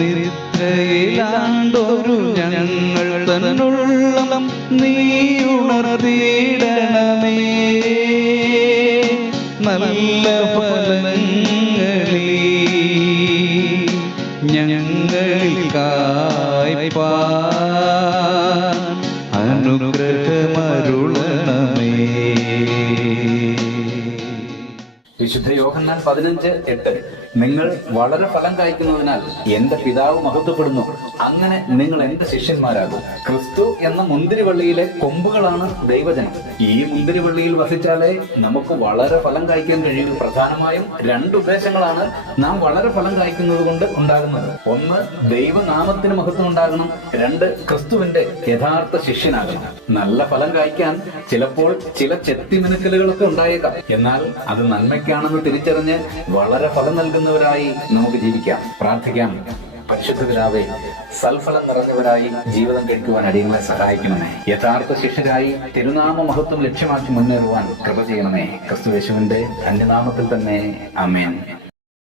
നിദ്രയിലാണ്ടൊരു ഞങ്ങൾ തന്നുള്ളം നീ ഉണർത്തിയിടണമേ നല്ല ഫലങ്ങളിൽ ഞങ്ങളിൽ കായ്പാൻ അനുഗ്രഹമരുളണമേ. വിശുദ്ധ യോഹന്നാൻ പതിനഞ്ച് എട്ട്. നിങ്ങൾ വളരെ ഫലം കായ്ക്കുന്നതിനാൽ എന്റെ പിതാവ് മഹത്വപ്പെടുന്നു. അങ്ങനെ നിങ്ങൾ എന്റെ ശിഷ്യന്മാരാകും ക്രിസ്തു എന്ന മുന്തിരിവള്ളിയിലെ കൊമ്പുകളാണ് ദൈവജനം. ഈ മുന്തിരിവള്ളിയിൽ വസിച്ചാലേ നമുക്ക് വളരെ ഫലം കായ്ക്കാൻ കഴിയൂ. പ്രധാനമായും രണ്ട് ഉദ്ദേശങ്ങളാണ് നാം വളരെ ഫലം കായ്ക്കുന്നത് കൊണ്ട് ഉണ്ടാകുന്നത്. ഒന്ന് ദൈവനാമത്തിന് മഹത്വം ഉണ്ടാകണം. രണ്ട് ക്രിസ്തുവിന്റെ യഥാർത്ഥ ശിഷ്യനാകണം. നല്ല ഫലം കായ്ക്കാൻ ചിലപ്പോൾ ചില ചെത്തിമിനുക്കലുകളൊക്കെ ഉണ്ടായേക്കാം. എന്നാൽ അത് നന്മയ്ക്കാണെന്ന് തിരിച്ചറിഞ്ഞ് വളരെ ഫലം നൽകുന്നവരായി നമുക്ക് ജീവിക്കാം. പ്രാർത്ഥിക്കാം. പരിശുദ്ധ സൽഫലം നിറഞ്ഞവരായി ജീവിതം കെട്ടുവാൻ അടിയങ്ങളെ സഹായിക്കണമേ യഥാർത്ഥ ശിഷ്യരായി തിരുനാമ മഹത്വം ലക്ഷ്യമാക്കി മുന്നേറുവാൻ കൃപ ചെയ്യണമേ. ക്രിസ്തുവേശുവിന്റെ അന്യനാമത്തിൽ തന്നെ. അമേൻ